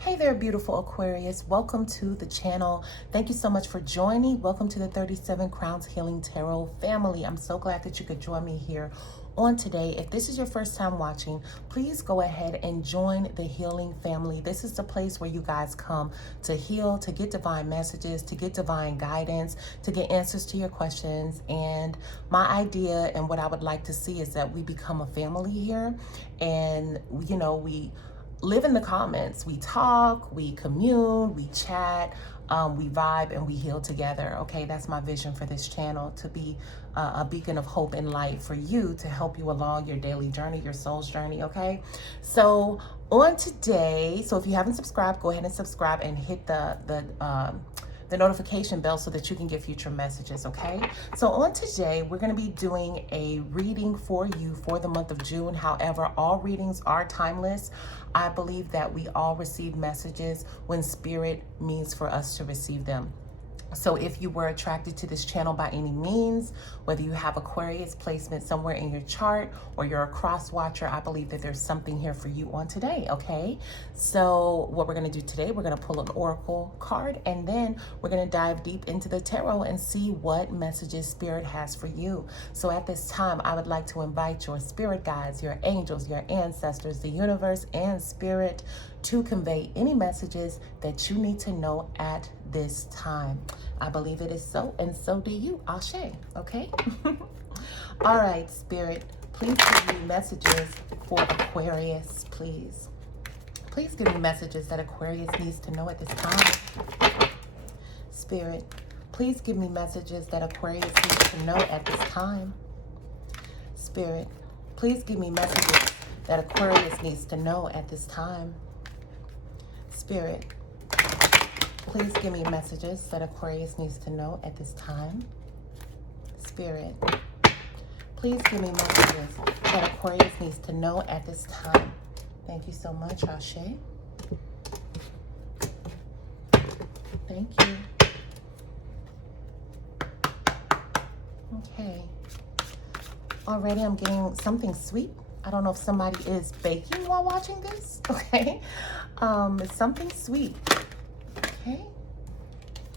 Hey there, beautiful Aquarius. Welcome to the channel. Thank you so much for joining. Welcome to the 37 Crowns Healing Tarot family. I'm so glad that you could join me here on today. If this is your first time watching, please go ahead and join the healing family. This is the place where you guys come to heal, to get divine messages, to get divine guidance, to get answers to your questions. And my idea and what I would like to see is that we become a family here, and we live in the comments. We talk, we commune, we chat, we vibe, and we heal together. Okay, that's my vision for this channel, to be a beacon of hope and light for you, to help you along your daily journey, your soul's journey. Okay, so on today, so if you haven't subscribed, go ahead and subscribe and hit the notification bell so that you can get future messages. Okay, so on today we're going to be doing a reading for you for the month of June. However, all readings are timeless. I believe that we all receive messages when spirit means for us to receive them. So if you were attracted to this channel by any means, whether you have Aquarius placement somewhere in your chart or you're a cross watcher, I believe that there's something here for you on today. Okay, so what we're going to do today, we're going to pull an oracle card, and then we're going to dive deep into the tarot and see what messages spirit has for you. So at this time, I would like to invite your spirit guides, your angels, your ancestors, the universe, and spirit to convey any messages that you need to know at this time. I believe it is so, and so do you. Ashe. Okay. All right, spirit, please give me messages for Aquarius, please. Please give me messages that Aquarius needs to know at this time. Spirit, please give me messages that Aquarius needs to know at this time. Spirit, please give me messages that Aquarius needs to know at this time. Spirit, please give me messages that Aquarius needs to know at this time. Spirit, please give me messages that Aquarius needs to know at this time. Thank you so much, Ashe. Thank you. Okay. Already I'm getting something sweet. I don't know if somebody is baking while watching this. Okay. It's something sweet. Okay.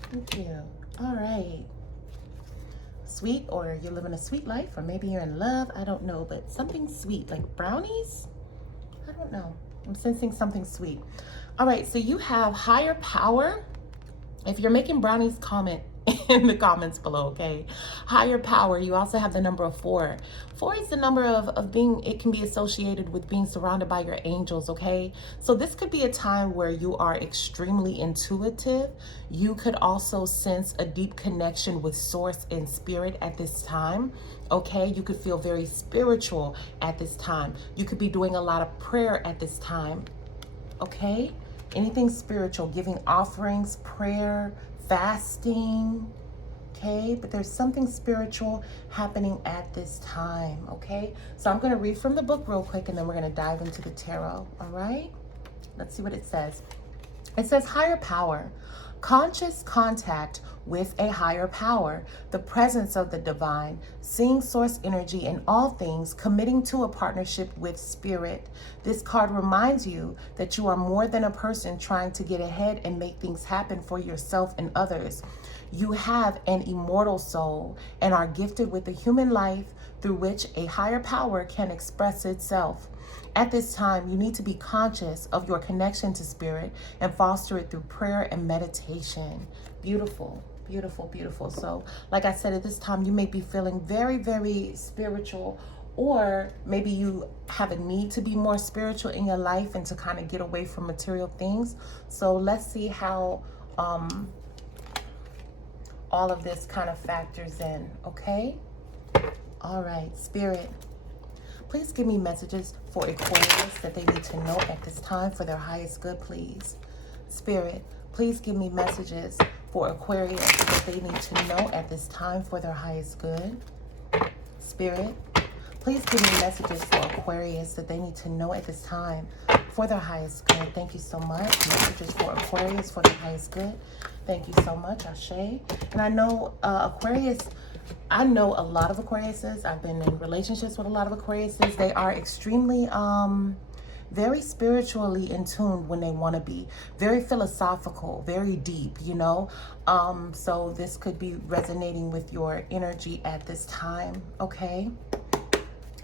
Thank you. All right. Sweet, or you're living a sweet life, or maybe you're in love. I don't know, but something sweet, like brownies. I don't know. I'm sensing something sweet. All right. So you have higher power. If you're making brownies, comment in the comments below. Okay. Higher power. You also have the number of 4. 4 is the number of being, it can be associated with being surrounded by your angels. Okay. So this could be a time where you are extremely intuitive. You could also sense a deep connection with source and spirit at this time. Okay. You could feel very spiritual at this time. You could be doing a lot of prayer at this time. Okay. Anything spiritual, giving offerings, prayer, fasting. Okay, but there's something spiritual happening at this time. Okay, so I'm going to read from the book real quick, and then we're going to dive into the tarot. All right, let's see what it says. It says higher power, conscious contact with a higher power, the presence of the divine, seeing source energy in all things, committing to a partnership with spirit. This card reminds you that you are more than a person trying to get ahead and make things happen for yourself and others. You have an immortal soul and are gifted with a human life through which a higher power can express itself. At this time, you need to be conscious of your connection to spirit and foster it through prayer and meditation. Beautiful, beautiful, beautiful. So, like I said, at this time, you may be feeling very, very spiritual, or maybe you have a need to be more spiritual in your life and to kind of get away from material things. So let's see how all of this kind of factors in. Okay. All right, spirit, please give me messages for Aquarius that they need to know at this time for their highest good, please. Spirit, please give me messages for Aquarius that they need to know at this time for their highest good. Spirit, please give me messages for Aquarius that they need to know at this time for their highest good. Thank you so much. Messages for Aquarius for their highest good. Thank you so much, Ashe. And I know Aquarius, I know a lot of Aquariuses. I've been in relationships with a lot of Aquariuses. They are extremely very spiritually in tune when they want to be, very philosophical, very deep, you know. So this could be resonating with your energy at this time, okay?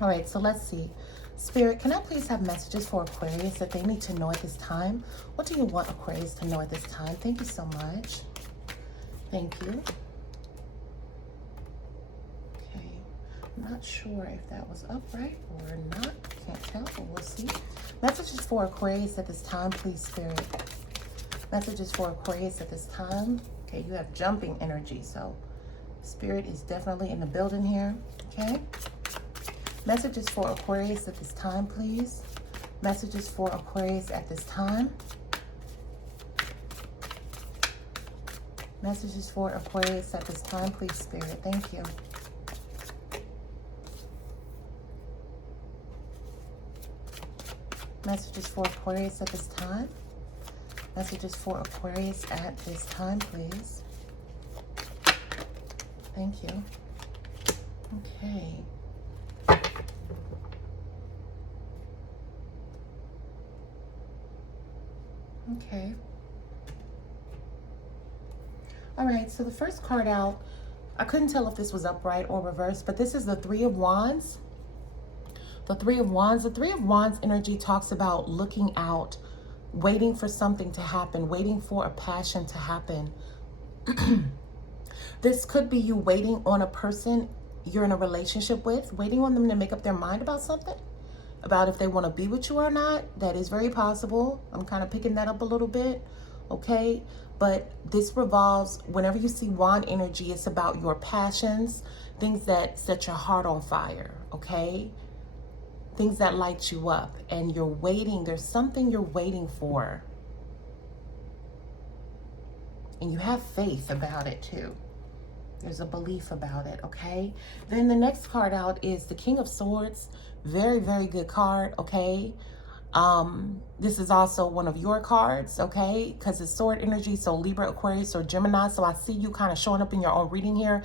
All right, so let's see. Spirit, can I please have messages for Aquarius that they need to know at this time? What do you want Aquarius to know at this time? Thank you so much. Thank you. Okay, I'm not sure if that was upright or not. Can't tell, but we'll see. Messages for Aquarius at this time, please, Spirit. Messages for Aquarius at this time. Okay, you have jumping energy, so Spirit is definitely in the building here, okay? Messages for Aquarius at this time, please. Messages for Aquarius at this time. Messages for Aquarius at this time, please, Spirit. Thank you. Messages for Aquarius at this time. Messages for Aquarius at this time, please. Thank you. Okay. Okay. All right, so the first card out, I couldn't tell if this was upright or reversed, but this is the Three of Wands. The Three of Wands. The Three of Wands energy talks about looking out, waiting for something to happen, waiting for a passion to happen. This could be you waiting on a person you're in a relationship with, waiting on them to make up their mind about something, about if they want to be with you or not. That is very possible. I'm kind of picking that up a little bit, okay? But this revolves, whenever you see wand energy, it's about your passions, things that set your heart on fire, okay? Things that light you up, and you're waiting. There's something you're waiting for. And you have faith about it too. There's a belief about it, okay? Then the next card out is the King of Swords. Very, very good card, okay? This is also one of your cards, okay? Because it's sword energy, so Libra, Aquarius, or Gemini. So I see you kind of showing up in your own reading here.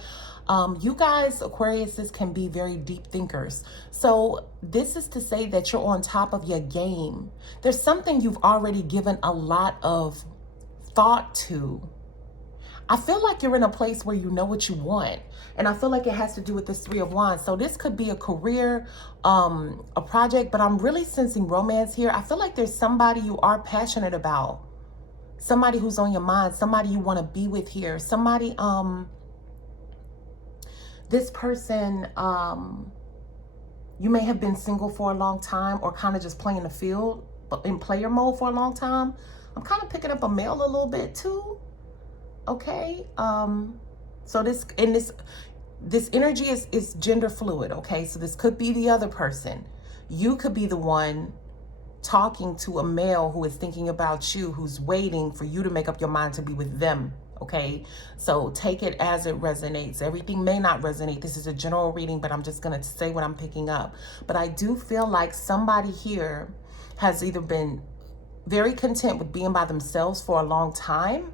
You guys, Aquariuses, can be very deep thinkers. So this is to say that you're on top of your game. There's something you've already given a lot of thought to. I feel like you're in a place where you know what you want. And I feel like it has to do with this Three of Wands. So this could be a career, a project, but I'm really sensing romance here. I feel like there's somebody you are passionate about. Somebody who's on your mind, somebody you want to be with here. Somebody, this person, you may have been single for a long time or kind of just playing the field, but in player mode for a long time. I'm kind of picking up a male a little bit too. Okay, so this energy is gender fluid, okay? So this could be the other person. You could be the one talking to a male who is thinking about you, who's waiting for you to make up your mind to be with them, okay? So take it as it resonates. Everything may not resonate. This is a general reading, but I'm just gonna say what I'm picking up. But I do feel like somebody here has either been very content with being by themselves for a long time,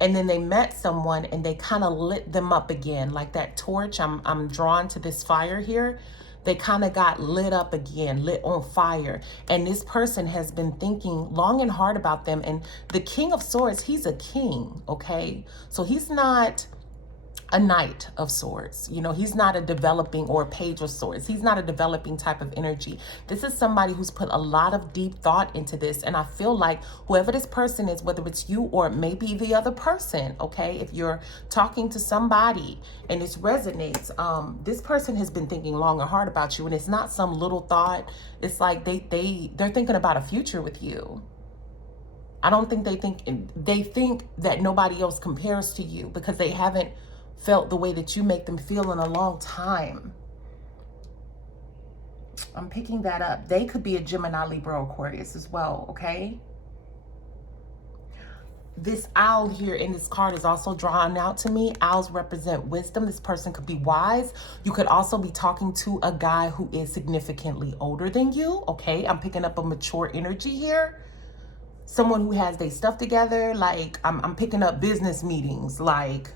and then they met someone and they kind of lit them up again. Like that torch, I'm drawn to this fire here. They kind of got lit up again, lit on fire. And this person has been thinking long and hard about them. And the King of Swords, he's a king, okay? So he's not a Knight of Swords. You know, he's not a developing, or a Page of Swords. He's not a developing type of energy. This is somebody who's put a lot of deep thought into this. And I feel like whoever this person is, whether it's you or maybe the other person, okay, if you're talking to somebody and this resonates, this person has been thinking long and hard about you. And it's not some little thought. It's like they're thinking about a future with you. I don't think they think that nobody else compares to you, because they haven't felt the way that you make them feel in a long time. I'm picking that up. They could be a Gemini, Libra, Aquarius as well, okay? This owl here in this card is also drawn out to me. Owls represent wisdom. This person could be wise. You could also be talking to a guy who is significantly older than you, okay? I'm picking up a mature energy here. Someone who has their stuff together. Like, I'm picking up business meetings, like,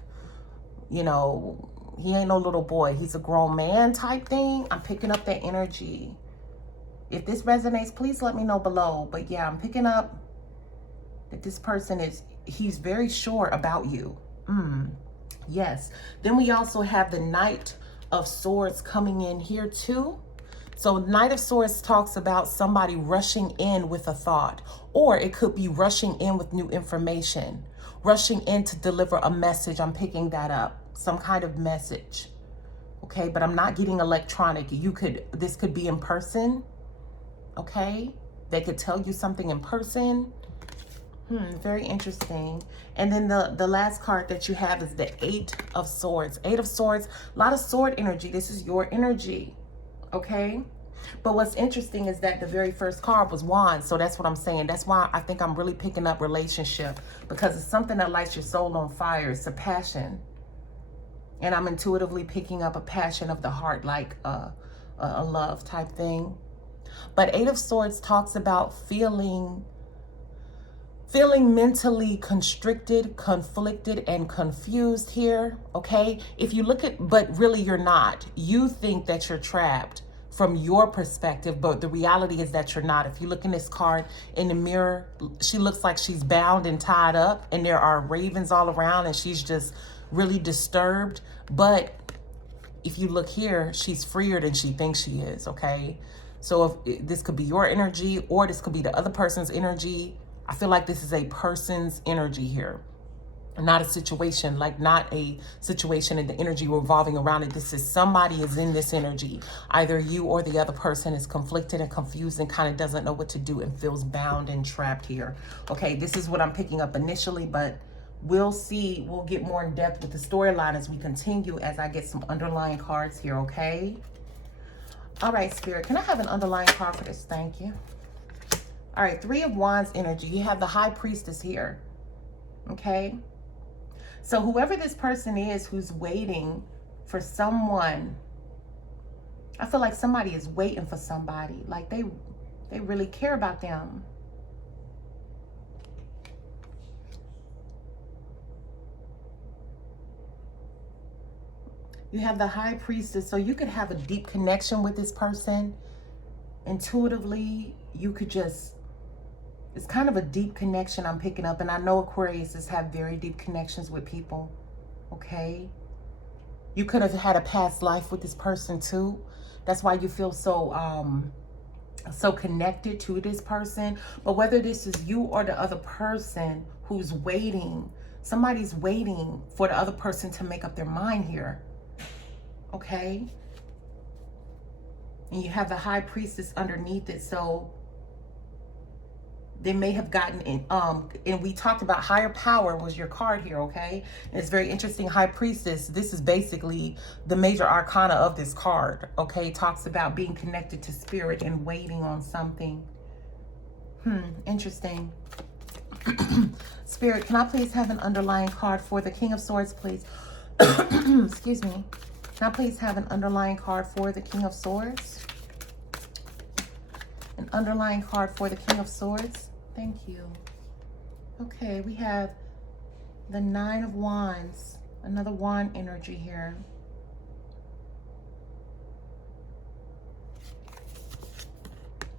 you know, he ain't no little boy. He's a grown man type thing. I'm picking up that energy. If this resonates, please let me know below. But yeah, I'm picking up that this person he's very sure about you. Yes. Then we also have the Knight of Swords coming in here too. So Knight of Swords talks about somebody rushing in with a thought, or it could be rushing in with new information, rushing in to deliver a message. I'm picking that up, some kind of message. Okay, but I'm not getting electronic. This could be in person. Okay, they could tell you something in person. Very interesting. And then the last card that you have is the Eight of Swords. Eight of Swords, a lot of sword energy. This is your energy. Okay, but what's interesting is that the very first card was Wands. So that's what I'm saying. That's why I think I'm really picking up relationship, because it's something that lights your soul on fire. It's a passion, and I'm intuitively picking up a passion of the heart, like a love type thing. But Eight of Swords talks about feeling mentally constricted, conflicted, and confused here. Okay, if you look at, but really you're not. You think that you're trapped from your perspective, but the reality is that you're not. If you look in this card in the mirror, she looks like she's bound and tied up, and there are ravens all around, and she's just really disturbed. But if you look here, she's freer than she thinks she is. Okay, so if this could be your energy, or this could be the other person's energy. I feel like this is a person's energy here, not a situation, like not a situation and the energy revolving around it. This is somebody is in this energy. Either you or the other person is conflicted and confused and kind of doesn't know what to do and feels bound and trapped here. Okay, this is what I'm picking up initially, but we'll see. We'll get more in depth with the storyline as we continue, as I get some underlying cards here, okay? All right, Spirit, can I have an underlying card for this? Thank you. All right, Three of Wands energy. You have the High Priestess here, okay? So whoever this person is who's waiting for someone, I feel like somebody is waiting for somebody. Like they really care about them. You have the High Priestess, so you could have a deep connection with this person. Intuitively, you could just, it's kind of a deep connection I'm picking up. And I know Aquariuses have very deep connections with people, okay? You could have had a past life with this person too. That's why you feel so connected to this person. But whether this is you or the other person who's waiting, somebody's waiting for the other person to make up their mind here, okay? And you have the High Priestess underneath it, so they may have gotten in, and we talked about higher power was your card here, okay? And it's very interesting. High Priestess, this is basically the major arcana of this card, okay? Talks about being connected to spirit and waiting on something. Interesting. Spirit, can I please have an underlying card for the King of Swords, please? Excuse me. Can I please have an underlying card for the King of Swords? An underlying card for the King of Swords. Thank you. Okay, we have the Nine of Wands. Another wand energy here.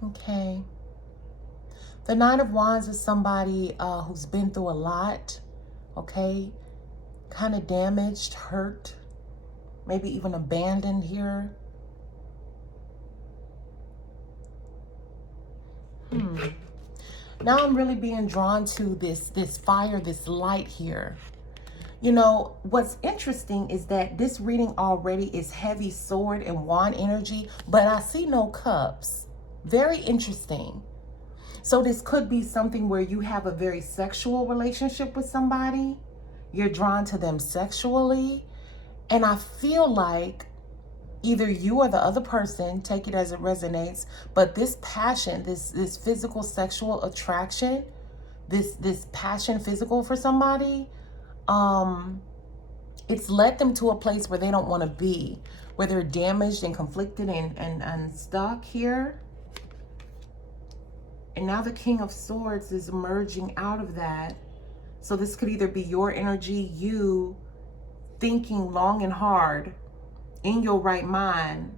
Okay. The Nine of Wands is somebody who's been through a lot. Okay. Kind of damaged, hurt, maybe even abandoned here. Now I'm really being drawn to this fire, this light here. You know, what's interesting is that this reading already is heavy sword and wand energy, but I see no cups. Very interesting. So this could be something where you have a very sexual relationship with somebody. You're drawn to them sexually. And I feel like either you or the other person, take it as it resonates, but this passion, this physical sexual attraction, this passion physical for somebody, it's led them to a place where they don't want to be, where they're damaged and conflicted and stuck here. And now the King of Swords is emerging out of that. So this could either be your energy, you thinking long and hard in your right mind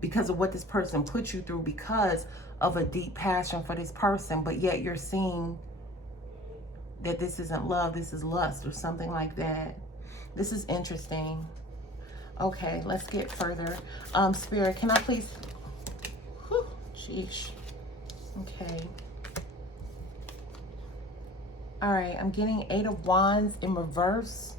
because of what this person put you through, because of a deep passion for this person, but yet you're seeing that this isn't love, this is lust or something like that. This is interesting. Okay, let's get further. Spirit, can I please, whew, sheesh. Okay. All right, I'm getting 8 of Wands in reverse.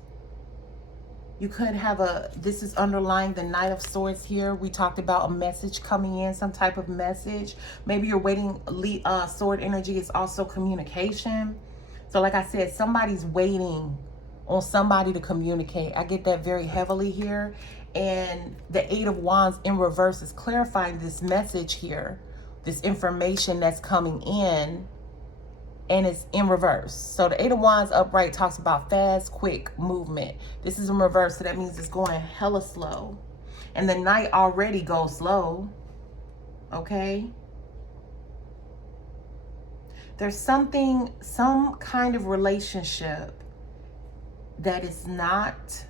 You could have this is underlying the Knight of Swords here. We talked about a message coming in, some type of message. Maybe you're waiting. Sword energy is also communication. So like I said, somebody's waiting on somebody to communicate. I get that very heavily here. And the 8 of Wands in reverse is clarifying this message here, this information that's coming in, and it's in reverse. So the 8 of Wands upright talks about fast, quick movement. This is in reverse, so that means it's going hella slow. And the Knight already goes slow, okay? There's some kind of relationship that is not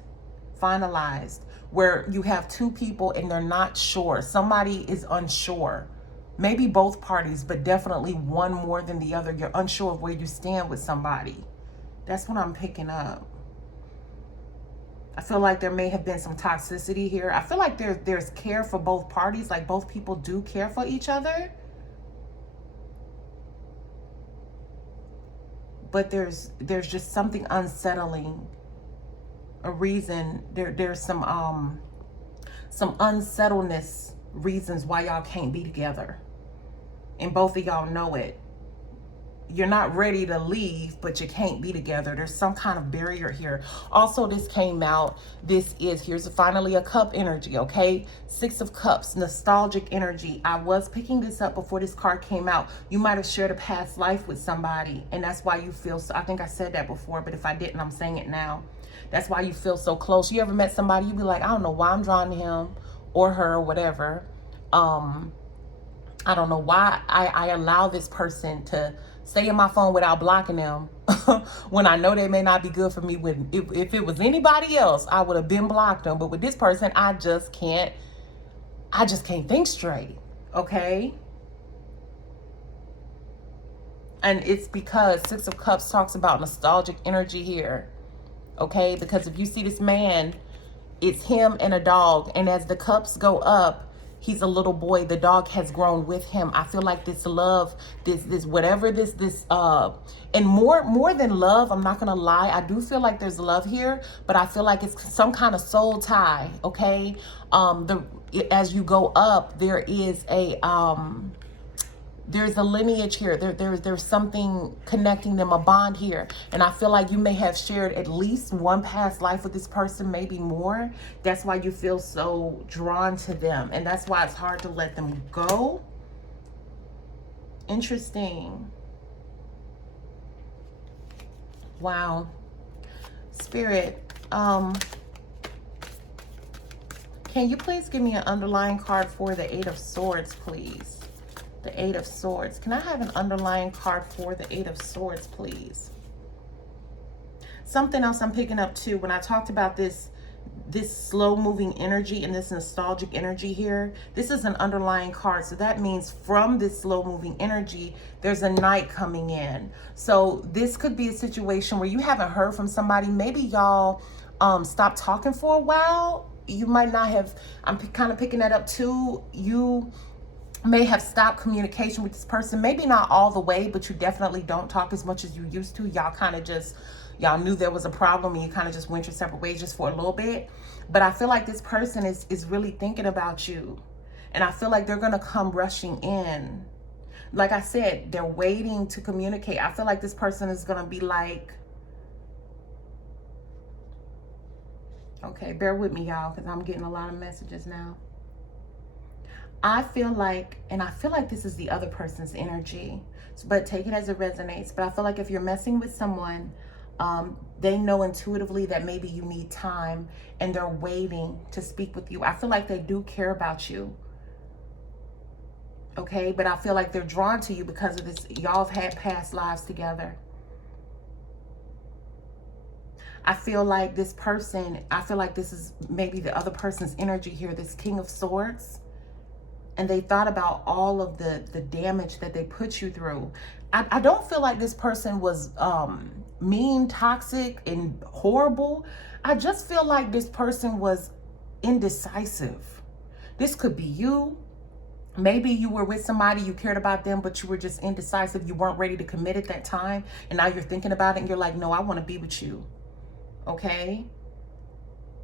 finalized, where you have two people and they're not sure. Somebody is unsure. Maybe both parties, but definitely one more than the other. You're unsure of where you stand with somebody. That's what I'm picking up. I feel like there may have been some toxicity here. I feel like there's care for both parties, like both people do care for each other. But there's just something unsettling. A reason, there's some unsettledness reasons why y'all can't be together. And both of y'all know it. You're not ready to leave, but you can't be together. There's some kind of barrier here. Also, this came out. Here's finally a cup energy, okay? 6 of Cups, nostalgic energy. I was picking this up before this card came out. You might have shared a past life with somebody, and that's why you feel so, I think I said that before, but if I didn't, I'm saying it now. That's why you feel so close. You ever met somebody, you be like, I don't know why I'm drawn to him or her or whatever. I don't know why I allow this person to stay in my phone without blocking them when I know they may not be good for me. If it was anybody else, I would have been blocked them. But with this person, I just can't think straight, okay? And it's because 6 of Cups talks about nostalgic energy here, okay? Because if you see this man, it's him and a dog. And as the cups go up, he's a little boy. The dog has grown with him. I feel like this love, this whatever this and more than love, I'm not gonna lie, I do feel like there's love here, but I feel like it's some kind of soul tie, okay? As you go up, there is there's a lineage here. There's something connecting them, a bond here. And I feel like you may have shared at least one past life with this person, maybe more. That's why you feel so drawn to them. And that's why it's hard to let them go. Interesting. Wow. Spirit, can you please give me an underlying card for the 8 of Swords, please? The 8 of Swords. Can I have an underlying card for the 8 of Swords, please? Something else I'm picking up too, when I talked about this slow moving energy and this nostalgic energy here, this is an underlying card. So that means from this slow moving energy, there's a Knight coming in. So this could be a situation where you haven't heard from somebody. Maybe y'all stopped talking for a while. You might not have, I'm kind of picking that up too. You may have stopped communication with this person, maybe not all the way, but you definitely don't talk as much as you used to. Y'all kind of just, y'all knew there was a problem and you kind of just went your separate ways just for a little bit. But I feel like this person is really thinking about you, and I feel like they're gonna come rushing in. Like I said, they're waiting to communicate. I feel like this person is gonna be like, okay, bear with me, y'all, because I'm getting a lot of messages now. I feel like this is the other person's energy, but take it as it resonates. But I feel like if you're messing with someone, they know intuitively that maybe you need time and they're waiting to speak with you. I feel like they do care about you, okay? But I feel like they're drawn to you because of this. Y'all have had past lives together. I feel like this person, I feel like this is maybe the other person's energy here, this King of Swords. and they thought about all of the damage that they put you through. I don't feel like this person was mean, toxic, and horrible. I just feel like this person was indecisive. This could be you. Maybe you were with somebody, you cared about them, but you were just indecisive. You weren't ready to commit at that time. And now you're thinking about it and you're like, no, I want to be with you. Okay?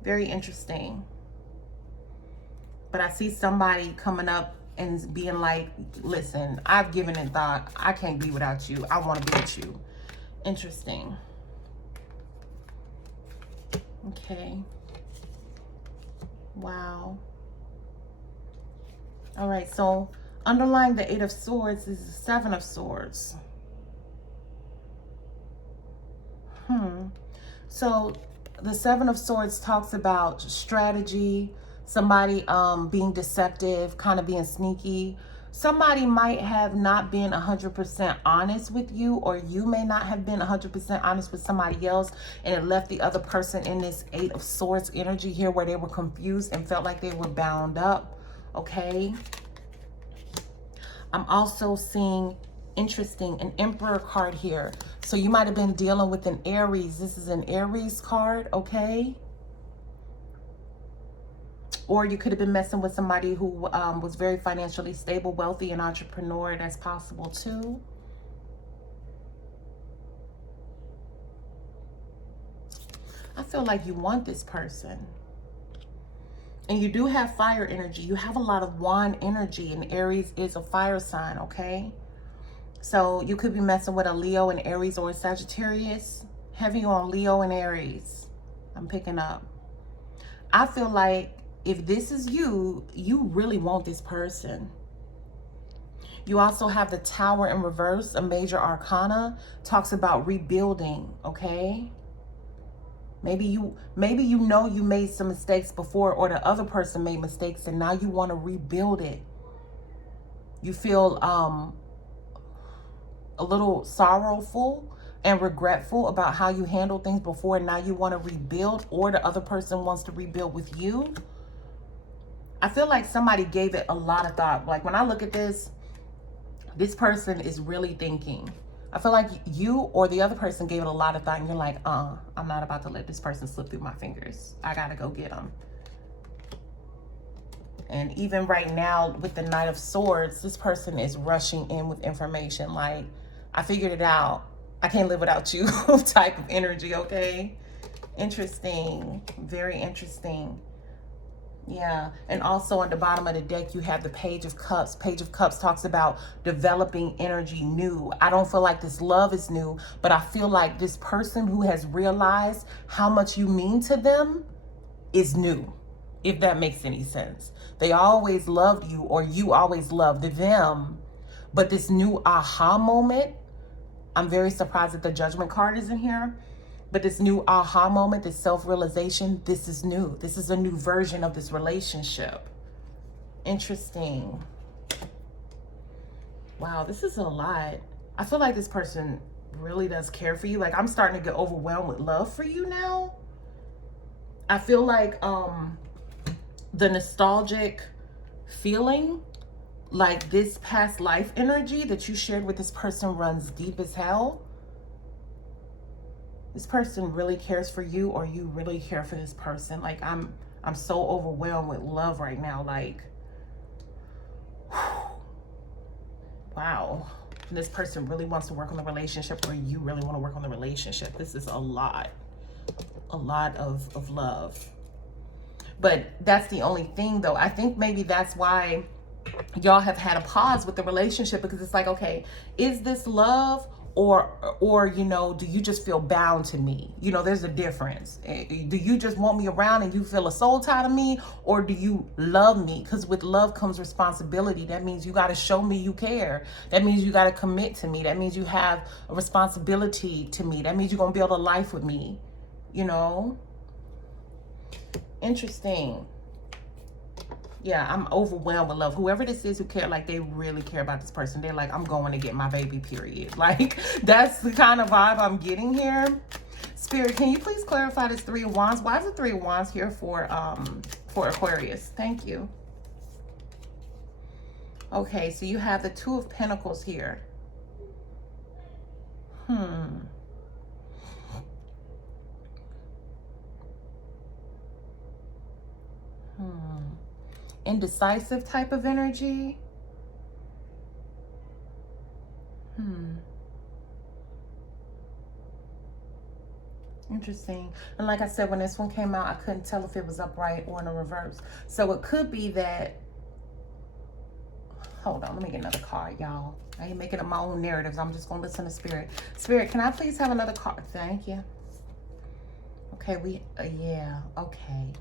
Very interesting. But I see somebody coming up and being like, listen, I've given it thought. I can't be without you. I want to be with you. Interesting. Okay. Wow. All right, so underlying the 8 of Swords is the 7 of Swords. So the 7 of Swords talks about strategy, somebody being deceptive, kind of being sneaky. Somebody might have not been 100% honest with you, or you may not have been 100% honest with somebody else, and it left the other person in this 8 of Swords energy here where they were confused and felt like they were bound up. Okay. I'm also seeing, interesting, an Emperor card here. So you might have been dealing with an Aries. This is an Aries card, okay? Or you could have been messing with somebody who was very financially stable, wealthy, and entrepreneur. That's possible too. I feel like you want this person. And you do have fire energy. You have a lot of wand energy, and Aries is a fire sign, okay? So you could be messing with a Leo, and Aries, or a Sagittarius. Heavy on Leo and Aries. I'm picking up. I feel like if this is you, you really want this person. You also have the Tower in reverse, a major arcana. Talks about rebuilding, okay? Maybe you know you made some mistakes before, or the other person made mistakes, and now you want to rebuild it. You feel a little sorrowful and regretful about how you handled things before, and now you want to rebuild, or the other person wants to rebuild with you. I feel like somebody gave it a lot of thought. Like when I look at this person is really thinking. I feel like you or the other person gave it a lot of thought, and you're like, I'm not about to let this person slip through my fingers. I gotta go get them. And even right now with the Knight of Swords, this person is rushing in with information like, I figured it out. I can't live without you type of energy, okay? Interesting. Very interesting. Yeah, and also on the bottom of the deck, you have the Page of Cups. Page of Cups talks about developing energy new. I don't feel like this love is new, but I feel like this person who has realized how much you mean to them is new, if that makes any sense. They always loved you, or you always loved them, but this new aha moment, I'm very surprised that the Judgment card is in here. But this new aha moment, this self-realization, this is new. This is a new version of this relationship. Interesting. Wow, this is a lot. I feel like this person really does care for you. Like I'm starting to get overwhelmed with love for you now. I feel like the nostalgic feeling, like this past life energy that you shared with this person runs deep as hell. This person really cares for you, or you really care for this person. Like I'm so overwhelmed with love right now. Like, wow. This person really wants to work on the relationship, or you really want to work on the relationship. This is a lot of love. But that's the only thing though. I think maybe that's why y'all have had a pause with the relationship, because it's like, okay, is this love? Or, you know, do you just feel bound to me? You know, there's a difference. Do you just want me around and you feel a soul tie to me? Or do you love me? Because with love comes responsibility. That means you got to show me you care. That means you got to commit to me. That means you have a responsibility to me. That means you're going to build a life with me. You know? Interesting. Yeah, I'm overwhelmed with love. Whoever this is who care, like they really care about this person. They're like, I'm going to get my baby, period. Like that's the kind of vibe I'm getting here. Spirit, can you please clarify this 3 of Wands? Why is the 3 of Wands here for Aquarius? Thank you. Okay, so you have the Two of Pentacles here. Indecisive type of energy. Interesting. And like I said, when this one came out, I couldn't tell if it was upright or in a reverse. So it could be that, hold on, let me get another card, y'all. I ain't making up my own narratives. I'm just going to listen to Spirit. Spirit, can I please have another card? Thank you. Okay, yeah, okay.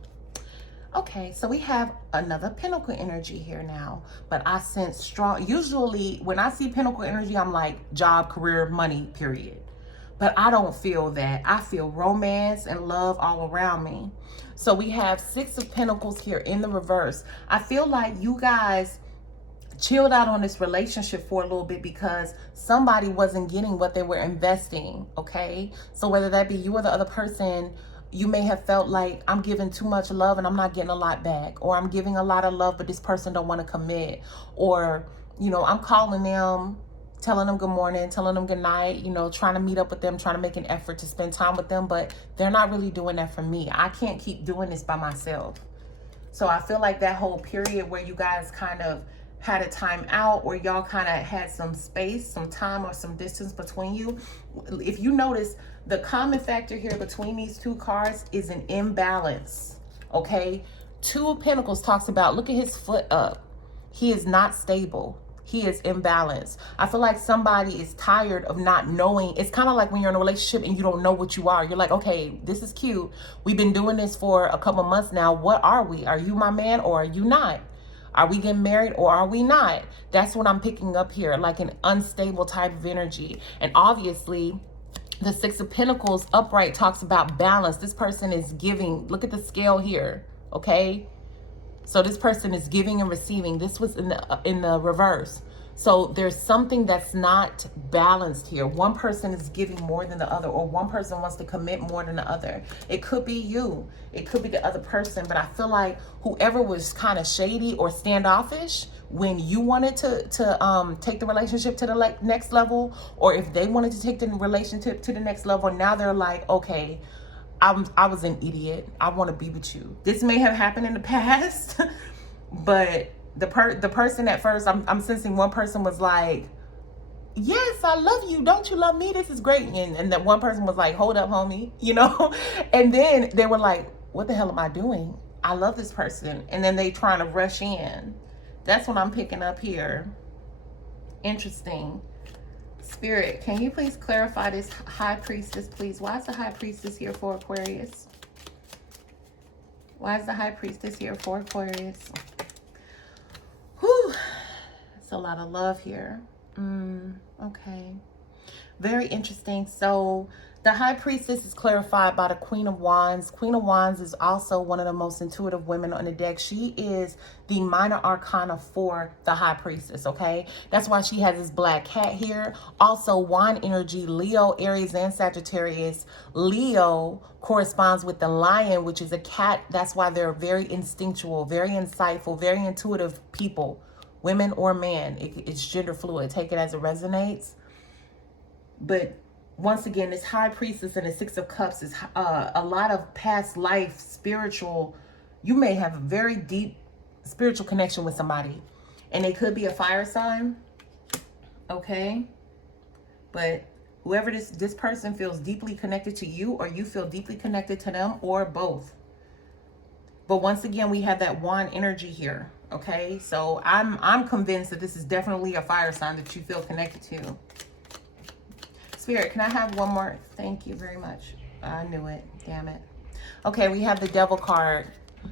Okay, so we have another Pentacle energy here now. But I sense strong, usually when I see Pentacle energy, I'm like job, career, money, period. But I don't feel that. I feel romance and love all around me. So we have Six of Pentacles here in the reverse. I feel like you guys chilled out on this relationship for a little bit because somebody wasn't getting what they were investing, okay? So whether that be you or the other person, you may have felt like I'm giving too much love and I'm not getting a lot back, or I'm giving a lot of love but this person don't want to commit, or you know, I'm calling them, telling them good morning, telling them good night, you know, trying to meet up with them, trying to make an effort to spend time with them, but they're not really doing that for me. I can't keep doing this by myself. So I feel like that whole period where you guys kind of had a time out, or y'all kind of had some space, some time, or some distance between you. If you notice, the common factor here between these two cards is an imbalance, okay? Two of Pentacles talks about, look at his foot up. He is not stable. He is imbalanced. I feel like somebody is tired of not knowing. It's kind of like when you're in a relationship and you don't know what you are. You're like, okay, this is cute. We've been doing this for a couple months now. What are we? Are you my man or are you not? Are we getting married or are we not? That's what I'm picking up here, like an unstable type of energy. And obviously, the Six of Pentacles upright talks about balance. This person is giving. Look at the scale here, okay? So this person is giving and receiving. This was in the reverse. So there's something that's not balanced here. One person is giving more than the other, or one person wants to commit more than the other. It could be you. It could be the other person. But I feel like whoever was kind of shady or standoffish when you wanted to take the relationship to the next level, or if they wanted to take the relationship to the next level, now they're like, okay, I was an idiot. I want to be with you. This may have happened in the past, but the person at first, I'm sensing one person was like, yes, I love you. Don't you love me? This is great. And that one person was like, hold up, homie, you know? And then they were like, what the hell am I doing? I love this person. And then they trying to rush in. That's what I'm picking up here. Interesting. Spirit, can you please clarify this High Priestess, please? Why is the High Priestess here for Aquarius? Why is the High Priestess here for Aquarius? Whew. It's a lot of love here. Okay. Very interesting. So the High Priestess is clarified by the Queen of Wands. Queen of Wands is also one of the most intuitive women on the deck. She is the minor arcana for the High Priestess, okay? That's why she has this black cat here. Also, wand energy, Leo, Aries, and Sagittarius. Leo corresponds with the lion, which is a cat. That's why they're very instinctual, very insightful, very intuitive people, women or men. It's gender fluid. Take it as it resonates. But once again, this High Priestess and the Six of Cups is a lot of past life spiritual. You may have a very deep spiritual connection with somebody, and they could be a fire sign, okay? But whoever this person feels deeply connected to you, or you feel deeply connected to them, or both. But once again, we have that wand energy here, okay? So I'm convinced that this is definitely a fire sign that you feel connected to. Spirit, can I have one more? Thank you very much. I knew it. Damn it. Okay, we have the Devil card.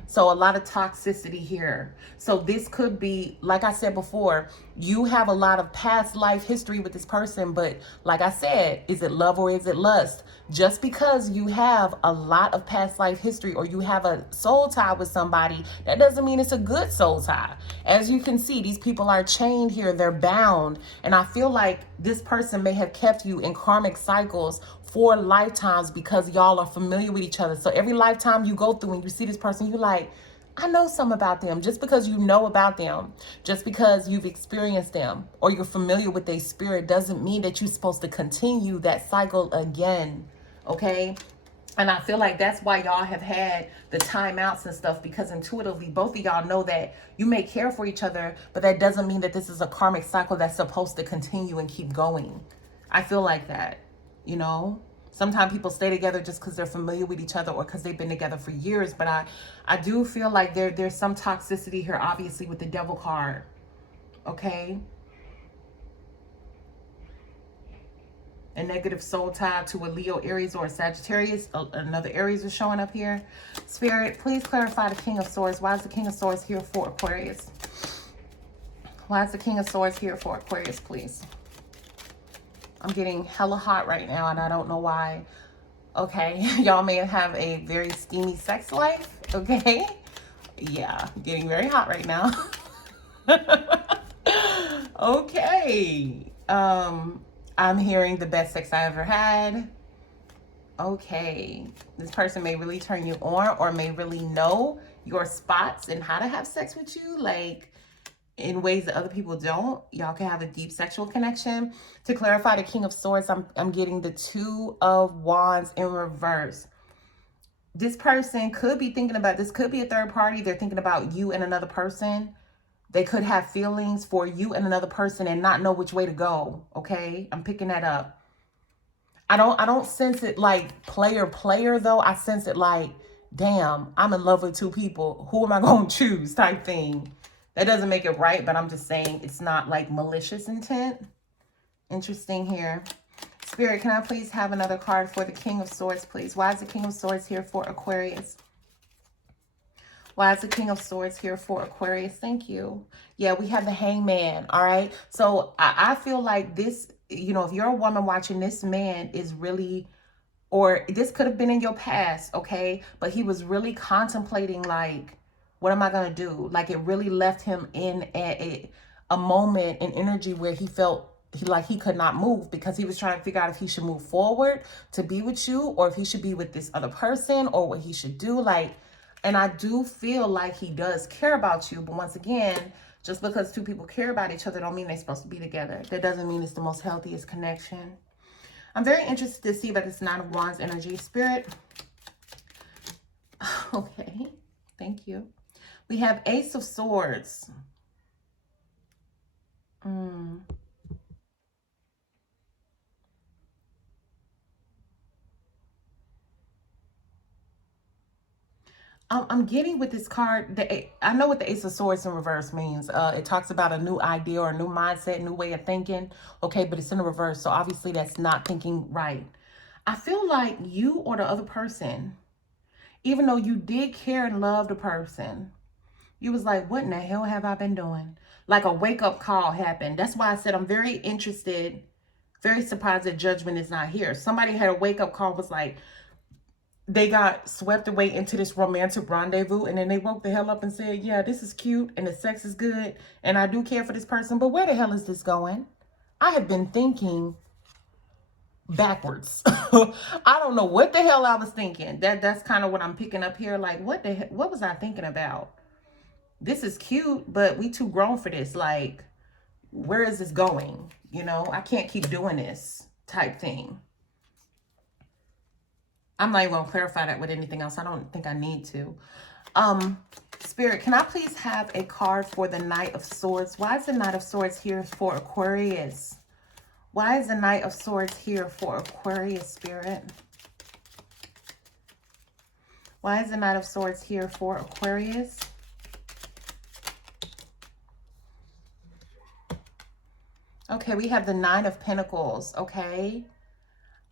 So a lot of toxicity here. So this could be, like I said before, you have a lot of past life history with this person, but like I said, is it love or is it lust? Just because you have a lot of past life history or you have a soul tie with somebody, that doesn't mean it's a good soul tie. As you can see, these people are chained here, they're bound. And I feel like this person may have kept you in karmic cycles for lifetimes because y'all are familiar with each other. So every lifetime you go through and you see this person, you're like, I know some about them. Just because you know about them, just because you've experienced them or you're familiar with their spirit doesn't mean that you're supposed to continue that cycle again. Okay? And I feel like that's why y'all have had the timeouts and stuff, because intuitively, both of y'all know that you may care for each other, but that doesn't mean that this is a karmic cycle that's supposed to continue and keep going. I feel like that, you know? Sometimes people stay together just because they're familiar with each other or because they've been together for years. But I do feel like there's some toxicity here, obviously, with the devil card. Okay? A negative soul tie to a Leo, Aries, or a Sagittarius. Another Aries is showing up here. Spirit, please clarify the King of Swords. Why is the King of Swords here for Aquarius? Why is the King of Swords here for Aquarius, please? I'm getting hella hot right now, and I don't know why. Okay, y'all may have a very steamy sex life. Okay, yeah, getting very hot right now. Okay, I'm hearing the best sex I ever had. Okay, this person may really turn you on or may really know your spots and how to have sex with you, like in ways that other people don't. Y'all can have a deep sexual connection. To clarify the King of Swords, I'm getting the Two of Wands in reverse. This person could be thinking about, this could be a third party. They're thinking about you and another person. They could have feelings for you and another person and not know which way to go. Okay, I'm picking that up. I don't sense it like player though. I sense it like, damn, I'm in love with two people. Who am I going to choose type thing. That doesn't make it right, but I'm just saying it's not like malicious intent. Interesting here. Spirit, can I please have another card for the King of Swords, please? Why is the King of Swords here for Aquarius? Why is the King of Swords here for Aquarius? Thank you. Yeah, we have the Hangman, all right? So I feel like this, you know, if you're a woman watching, this man is really, or this could have been in your past, okay? But he was really contemplating like, what am I going to do? Like it really left him in a moment, an energy where he felt he could not move because he was trying to figure out if he should move forward to be with you or if he should be with this other person or what he should do. Like, and I do feel like he does care about you. But once again, just because two people care about each other don't mean they're supposed to be together. That doesn't mean it's the most healthiest connection. I'm very interested to see about this Nine of Wands energy. Spirit. Okay. Thank you. We have Ace of Swords. I'm getting with this card, I know what the Ace of Swords in reverse means. It talks about a new idea or a new mindset, new way of thinking. Okay, but it's in the reverse. So obviously that's not thinking right. I feel like you or the other person, even though you did care and love the person, you was like, what in the hell have I been doing? Like a wake-up call happened. That's why I said I'm very interested, very surprised that judgment is not here. Somebody had a wake-up call, was like, they got swept away into this romantic rendezvous, and then they woke the hell up and said, yeah, this is cute and the sex is good and I do care for this person, but where the hell is this going? I have been thinking backwards. I don't know what the hell I was thinking. That's kind of what I'm picking up here. Like, what was I thinking about? This is cute, but we too grown for this. Like, where is this going? You know, I can't keep doing this type thing. I'm not even going to clarify that with anything else. I don't think I need to. Spirit, can I please have a card for the Knight of Swords? Why is the Knight of Swords here for Aquarius? Why is the Knight of Swords here for Aquarius, Spirit? Why is the Knight of Swords here for Aquarius? Okay, we have the Nine of Pentacles, okay?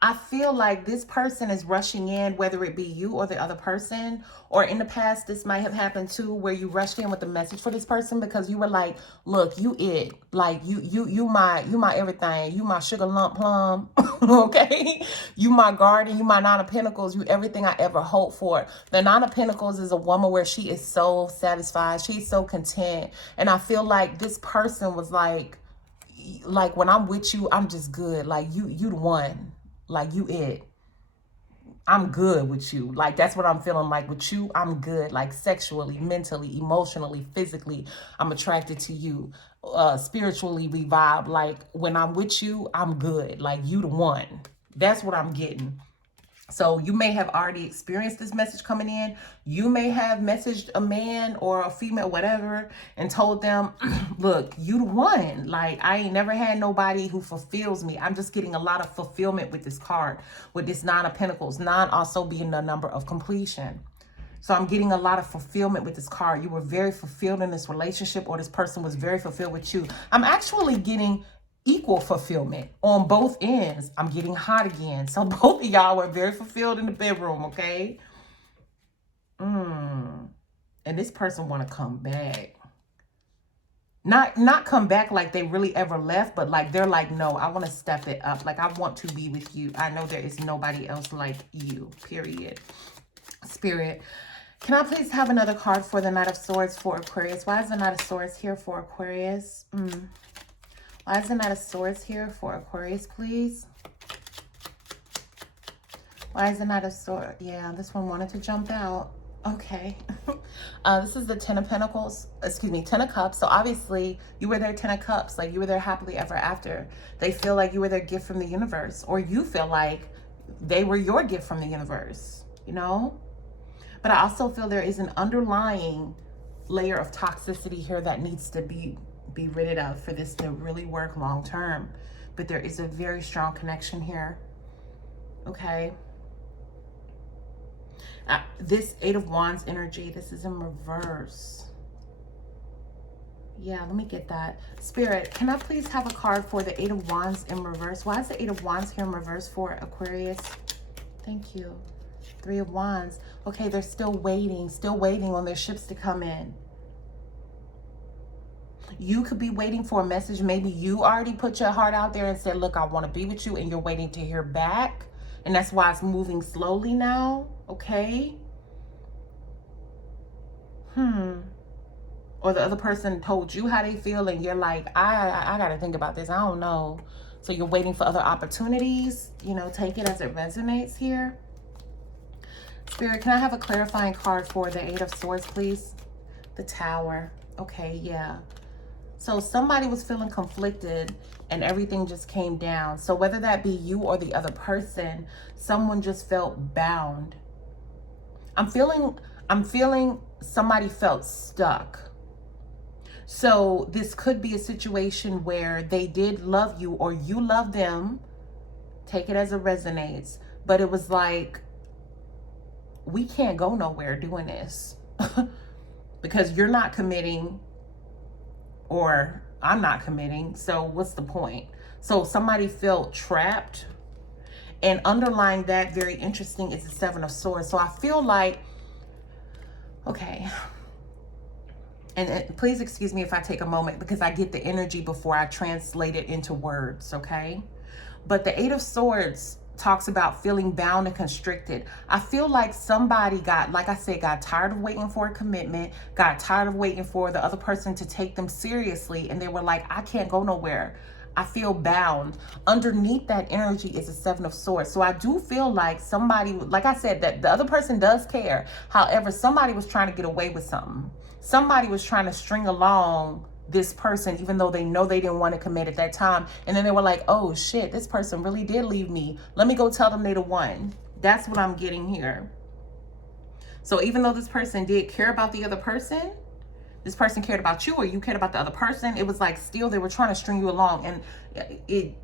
I feel like this person is rushing in, whether it be you or the other person, or in the past, this might have happened too, where you rushed in with a message for this person because you were like, look, you it, like you my everything, you my sugar lump plum, okay? You my garden, you my Nine of Pentacles, you everything I ever hoped for. The Nine of Pentacles is a woman where she is so satisfied, she's so content, and I feel like this person was like when I'm with you, I'm just good, like you the one. Like you it. I'm good with you. Like, that's what I'm feeling like with you. I'm good, like sexually, mentally, emotionally, physically. I'm attracted to you. Spiritually, we vibe. Like, when I'm with you, I'm good. Like, you the one. That's what I'm getting. So you may have already experienced this message coming in. You may have messaged a man or a female, whatever, and told them, look, you the one. Like, I ain't never had nobody who fulfills me. I'm just getting a lot of fulfillment with this card, with this Nine of Pentacles. Nine also being the number of completion. So I'm getting a lot of fulfillment with this card. You were very fulfilled in this relationship, or this person was very fulfilled with you. I'm actually getting equal fulfillment on both ends. I'm getting hot again. So both of y'all were very fulfilled in the bedroom, okay? And this person want to come back. Not come back like they really ever left, but like they're like, no, I want to step it up. Like, I want to be with you. I know there is nobody else like you, period. Spirit, can I please have another card for the Knight of Swords for Aquarius? Why is the Knight of Swords here for Aquarius? Why is the Knight of Swords here for Aquarius, please? Why is the Knight of Swords? Yeah, this one wanted to jump out. Okay. This is the Ten of Pentacles. Excuse me, Ten of Cups. So obviously, you were their Ten of Cups. Like, you were their happily ever after. They feel like you were their gift from the universe. Or you feel like they were your gift from the universe. You know? But I also feel there is an underlying layer of toxicity here that needs to be rid of for this to really work long term. But there is a very strong connection here. Okay. This Eight of Wands energy, this is in reverse. Yeah, let me get that. Spirit, can I please have a card for the Eight of Wands in reverse? Why is the Eight of Wands here in reverse for Aquarius? Thank you. Three of Wands. Okay, they're still waiting on their ships to come in. You could be waiting for a message. Maybe you already put your heart out there and said, look, I want to be with you, and you're waiting to hear back. And that's why it's moving slowly now. Okay. Or the other person told you how they feel, and you're like, I got to think about this. I don't know. So you're waiting for other opportunities. You know, take it as it resonates here. Spirit, can I have a clarifying card for the Eight of Swords, please? The Tower. Okay, yeah. So somebody was feeling conflicted and everything just came down. So whether that be you or the other person, someone just felt bound. I'm feeling somebody felt stuck. So this could be a situation where they did love you or you love them. Take it as it resonates. But it was like, we can't go nowhere doing this because you're not committing or I'm not committing. So what's the point? So somebody felt trapped, and underlying that, very interesting, is the Seven of Swords. So I feel like, okay, and please excuse me if I take a moment because I get the energy before I translate it into words, okay? But the Eight of Swords talks about feeling bound and constricted. I feel like somebody got, like I said, got tired of waiting for a commitment, got tired of waiting for the other person to take them seriously, and they were like, I can't go nowhere. I feel bound. Underneath that energy is a Seven of Swords. So I do feel like somebody, like I said, that the other person does care. However, somebody was trying to get away with something. Somebody was trying to string along this person, even though they know they didn't want to commit at that time. And then they were like, oh shit, this person really did leave me. Let me go tell them they the one. That's what I'm getting here. So even though this person did care about the other person, this person cared about you or you cared about the other person, it was like still they were trying to string you along. And it,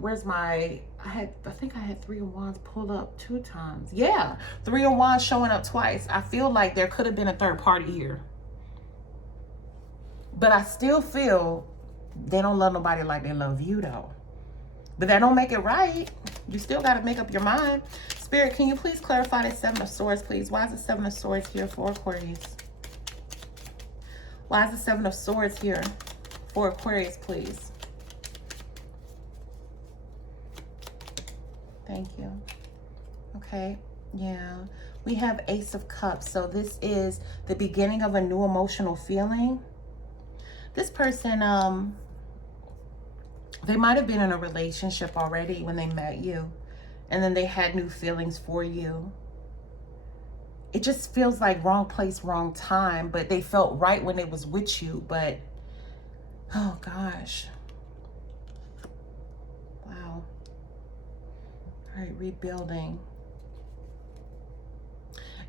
where's my, I think I had Three of Wands pulled up 2 times. Yeah, Three of Wands showing up twice. I feel like there could have been a third party here. But I still feel they don't love nobody like they love you, though. But that don't make it right. You still got to make up your mind. Spirit, can you please clarify the Seven of Swords, please? Why is the Seven of Swords here for Aquarius? Why is the Seven of Swords here for Aquarius, please? Thank you. Okay. Yeah. We have Ace of Cups. So this is the beginning of a new emotional feeling. This person, they might have been in a relationship already when they met you. and then they had new feelings for you. It just feels like wrong place, wrong time, but they felt right when it was with you. But, oh gosh. Wow. All right, rebuilding.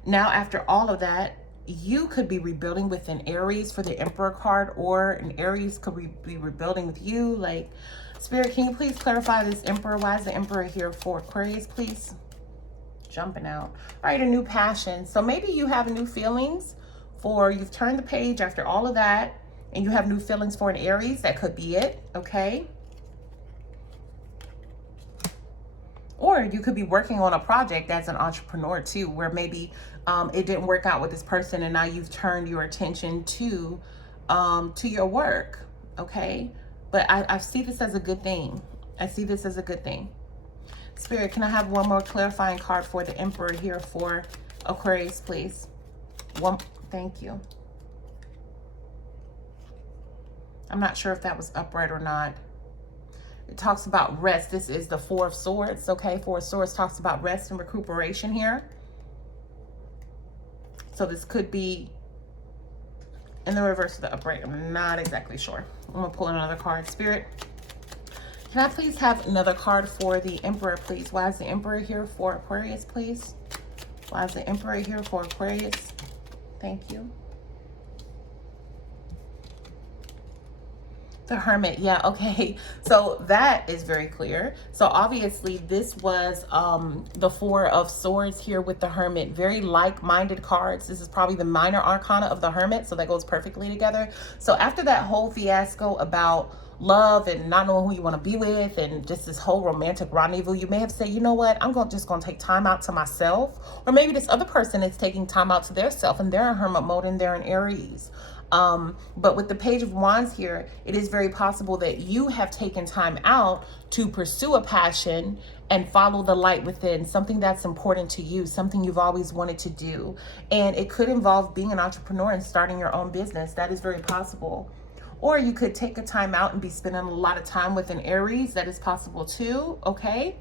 Now, after all of that, you could be rebuilding with an Aries for the Emperor card, or an Aries could be rebuilding with you. Like, Spirit, can you please clarify this Emperor? Why is the Emperor here for Aquarius, please? Jumping out. All right, a new passion. So maybe you have new feelings for, you've turned the page after all of that, and you have new feelings for an Aries. That could be it, okay? Or you could be working on a project as an entrepreneur too, where maybe it didn't work out with this person, and now you've turned your attention to your work, okay? But I see this as a good thing. I see this as a good thing. Spirit, can I have one more clarifying card for the Emperor here for Aquarius, please? One, thank you. I'm not sure if that was upright or not. It talks about rest. This is the Four of Swords, okay? Four of Swords talks about rest and recuperation here. So this could be in the reverse of the upright. I'm not exactly sure. I'm going to pull another card. Spirit, can I please have another card for the Emperor, please? Why is the Emperor here for Aquarius, please? Why is the Emperor here for Aquarius? Thank you. The Hermit, yeah, okay. So that is very clear. So obviously this was the Four of Swords here with the Hermit. Very like-minded cards. This is probably the minor arcana of the Hermit, so that goes perfectly together. So after that whole fiasco about love and not knowing who you want to be with, and just this whole romantic rendezvous, you may have said, you know what, I'm just going to take time out to myself. Or maybe this other person is taking time out to their self, and they're in Hermit mode and they're in Aries. But with the Page of Wands here, it is very possible that you have taken time out to pursue a passion and follow the light within, something that's important to you, something you've always wanted to do. And it could involve being an entrepreneur and starting your own business. That is very possible. Or you could take a time out and be spending a lot of time with an Aries. That is possible too, okay?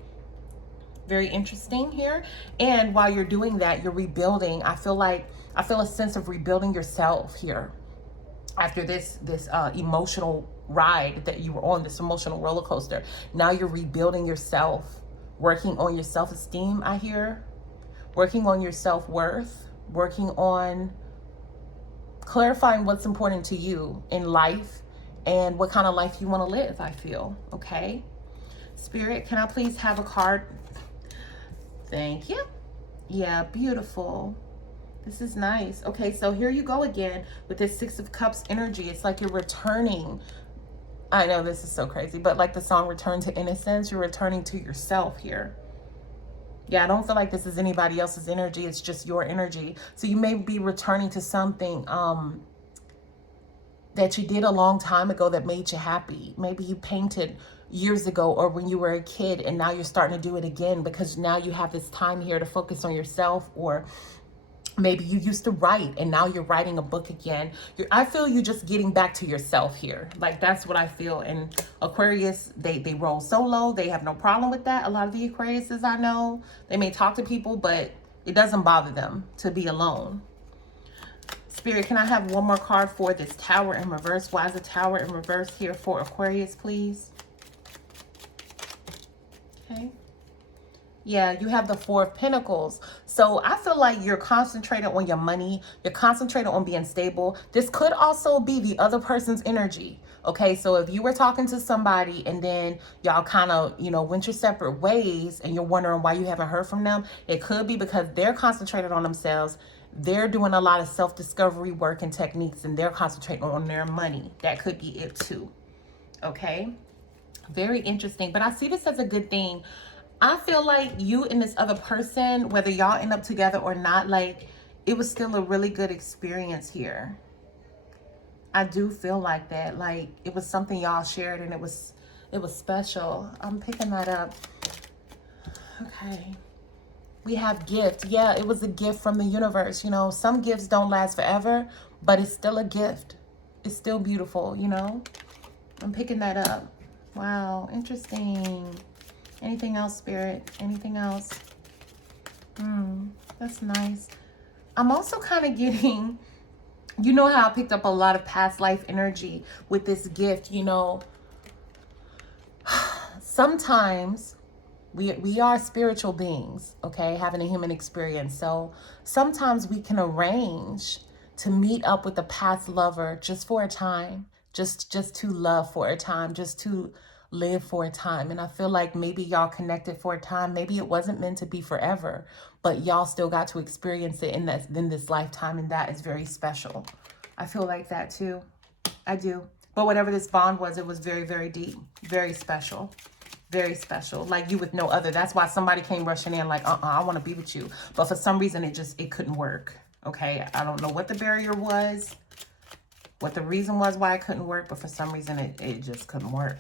Very interesting here. And while you're doing that, you're rebuilding. I feel a sense of rebuilding yourself here. After this emotional ride that you were on, this emotional roller coaster, now you're rebuilding yourself, working on your self-esteem, I hear, working on your self-worth, working on clarifying what's important to you in life and what kind of life you want to live, I feel, okay? Spirit, can I please have a card? Thank you. Yeah, beautiful. This is nice. Okay, so here you go again with this Six of Cups energy. It's like you're returning. I know this is so crazy, but like the song Return to Innocence, you're returning to yourself here. Yeah, I don't feel like this is anybody else's energy. It's just your energy. So you may be returning to something that you did a long time ago that made you happy. Maybe you painted years ago or when you were a kid, and now you're starting to do it again because now you have this time here to focus on yourself. Or maybe you used to write and now you're writing a book again. I feel you just getting back to yourself here. Like, that's what I feel. And Aquarius, they roll solo. They have no problem with that. A lot of the Aquariuses I know, they may talk to people, but it doesn't bother them to be alone. Spirit, can I have one more card for this Tower in reverse? Why is the Tower in reverse here for Aquarius, please? Okay. Yeah, you have the Four of Pentacles. So I feel like you're concentrated on your money. You're concentrated on being stable. This could also be the other person's energy. Okay, so if you were talking to somebody and then y'all kind of, went your separate ways and you're wondering why you haven't heard from them, it could be because they're concentrated on themselves. They're doing a lot of self-discovery work and techniques, and they're concentrating on their money. That could be it too. Okay, very interesting. But I see this as a good thing. I feel like you and this other person, whether y'all end up together or not, like, it was still a really good experience here. I do feel like that. Like, it was something y'all shared and it was special. I'm picking that up. Okay. We have gift. Yeah, it was a gift from the universe. Some gifts don't last forever, but it's still a gift. It's still beautiful, I'm picking that up. Wow, interesting. Anything else, Spirit? Anything else? That's nice. I'm also kind of getting, you know how I picked up a lot of past life energy with this gift, you know. Sometimes we are spiritual beings, okay, having a human experience. So sometimes we can arrange to meet up with a past lover just for a time, just to love for a time, just to live for a time. And I feel like maybe y'all connected for a time. Maybe it wasn't meant to be forever, but y'all still got to experience it in this lifetime, and that is very special. I feel like that too. I do. But whatever this bond was, it was very, very deep, very special. Very special, like you with no other. That's why somebody came rushing in like, I want to be with you. But for some reason, it couldn't work. Okay, I don't know what the barrier was, what the reason was why it couldn't work, but for some reason, it just couldn't work.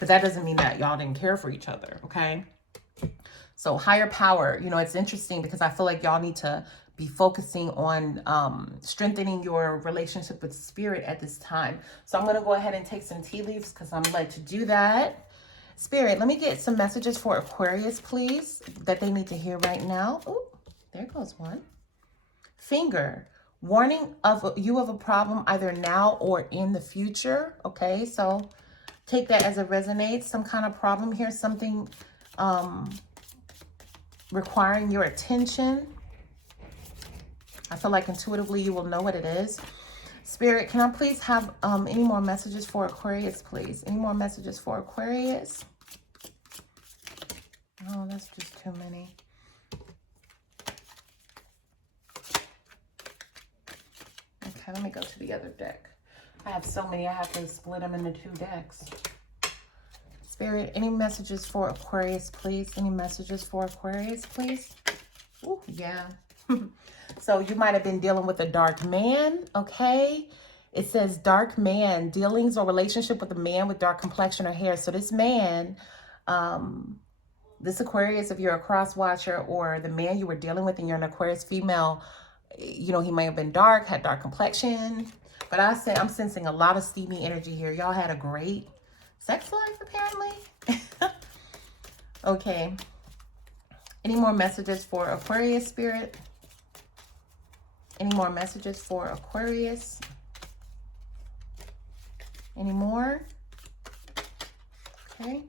But that doesn't mean that y'all didn't care for each other, okay? So higher power, you know, it's interesting because I feel like y'all need to be focusing on strengthening your relationship with spirit at this time. So I'm going to go ahead and take some tea leaves because I'm led to do that. Spirit, let me get some messages for Aquarius, please, that they need to hear right now. Oh, there goes one. Finger, warning of you of a problem either now or in the future. Okay, so take that as it resonates. Some kind of problem here, something requiring your attention. I feel like intuitively you will know what it is. Spirit, can I please have any more messages for Aquarius, please? Any more messages for Aquarius? Oh, that's just too many. Okay, let me go to the other deck. I have so many, I have to split them into 2 decks. Spirit, any messages for Aquarius, please? Any messages for Aquarius, please? Oh, yeah. So you might have been dealing with a dark man, okay? It says dark man, dealings or relationship with a man with dark complexion or hair. So this man, this Aquarius, if you're a cross watcher, or the man you were dealing with and you're an Aquarius female, you know, he may have been dark, had dark complexion. But I'm sensing a lot of steamy energy here. Y'all had a great sex life, apparently. Okay. Any more messages for Aquarius, Spirit? Any more messages for Aquarius? Any more? Okay.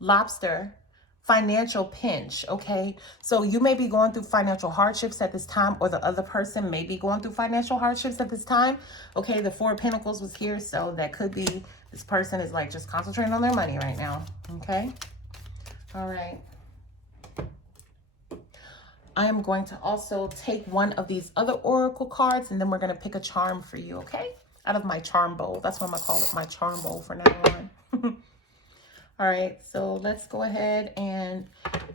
Lobster, financial pinch, okay? So you may be going through financial hardships at this time, or the other person may be going through financial hardships at this time. Okay, the 4 of Pentacles was here, so that could be this person is like just concentrating on their money right now, okay? All right. I am going to also take one of these other oracle cards, and then we're going to pick a charm for you, okay? Out of my charm bowl. That's what I'm going to call it, my charm bowl for now on. All right, so let's go ahead and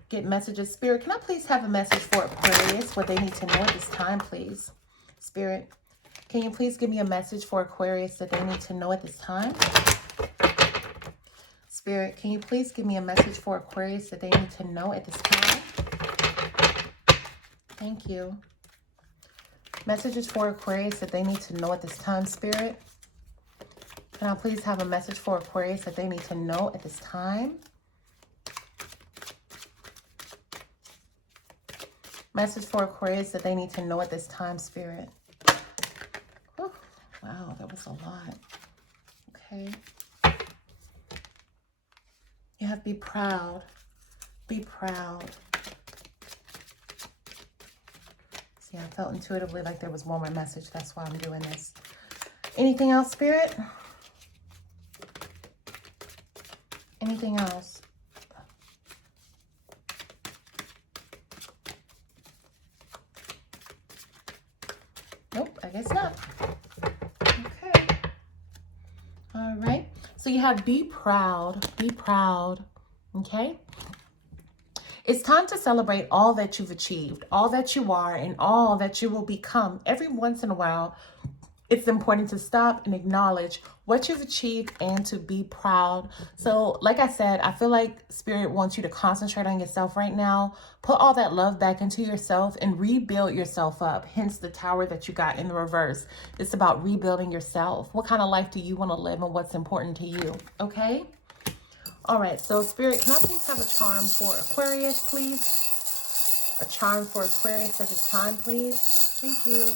get messages. Spirit, can I please have a message for Aquarius, what they need to know at this time, please? Spirit, can you please give me a message for Aquarius that they need to know at this time? Spirit, can you please give me a message for Aquarius that they need to know at this time? Thank you. Messages for Aquarius that they need to know at this time, Spirit. Can I please have a message for Aquarius that they need to know at this time? Message for Aquarius that they need to know at this time, Spirit. Whew. Wow, that was a lot. Okay. You have to be proud. Be proud. See, I felt intuitively like there was one more message. That's why I'm doing this. Anything else, Spirit? Anything else? Nope, I guess not. Okay. All right. So you have be proud. Be proud. Okay. It's time to celebrate all that you've achieved, all that you are, and all that you will become. Every once in a while, it's important to stop and acknowledge what you've achieved and to be proud. So like I said, I feel like Spirit wants you to concentrate on yourself right now. Put all that love back into yourself and rebuild yourself up. Hence the tower that you got in the reverse. It's about rebuilding yourself. What kind of life do you want to live and what's important to you? Okay? All right, so Spirit, can I please have a charm for Aquarius, please? A charm for Aquarius at this time, please. Thank you.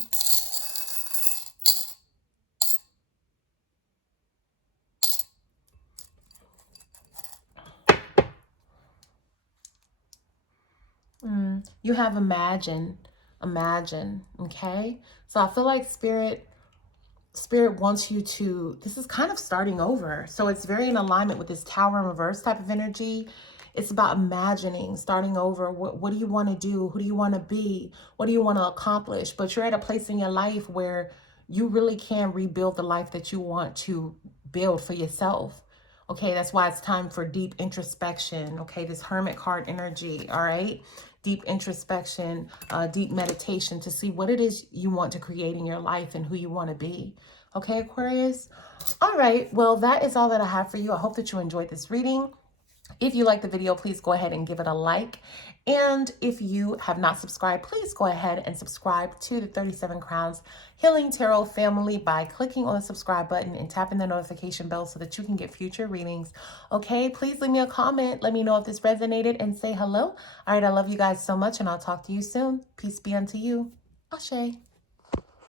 You have imagine, okay? So I feel like Spirit wants you to, this is kind of starting over. So it's very in alignment with this Tower in reverse type of energy. It's about imagining, starting over. What do you want to do? Who do you want to be? What do you want to accomplish? But you're at a place in your life where you really can rebuild the life that you want to build for yourself. Okay, that's why it's time for deep introspection. Okay, this Hermit card energy, all right? Deep introspection, deep meditation to see what it is you want to create in your life and who you want to be. Okay, Aquarius? All right, well, that is all that I have for you. I hope that you enjoyed this reading. If you like the video, please go ahead and give it a like. And if you have not subscribed, please go ahead and subscribe to the 37 Crowns Healing Tarot family by clicking on the subscribe button and tapping the notification bell so that you can get future readings. Okay, please leave me a comment. Let me know if this resonated and say hello. All right, I love you guys so much and I'll talk to you soon. Peace be unto you. Ashe.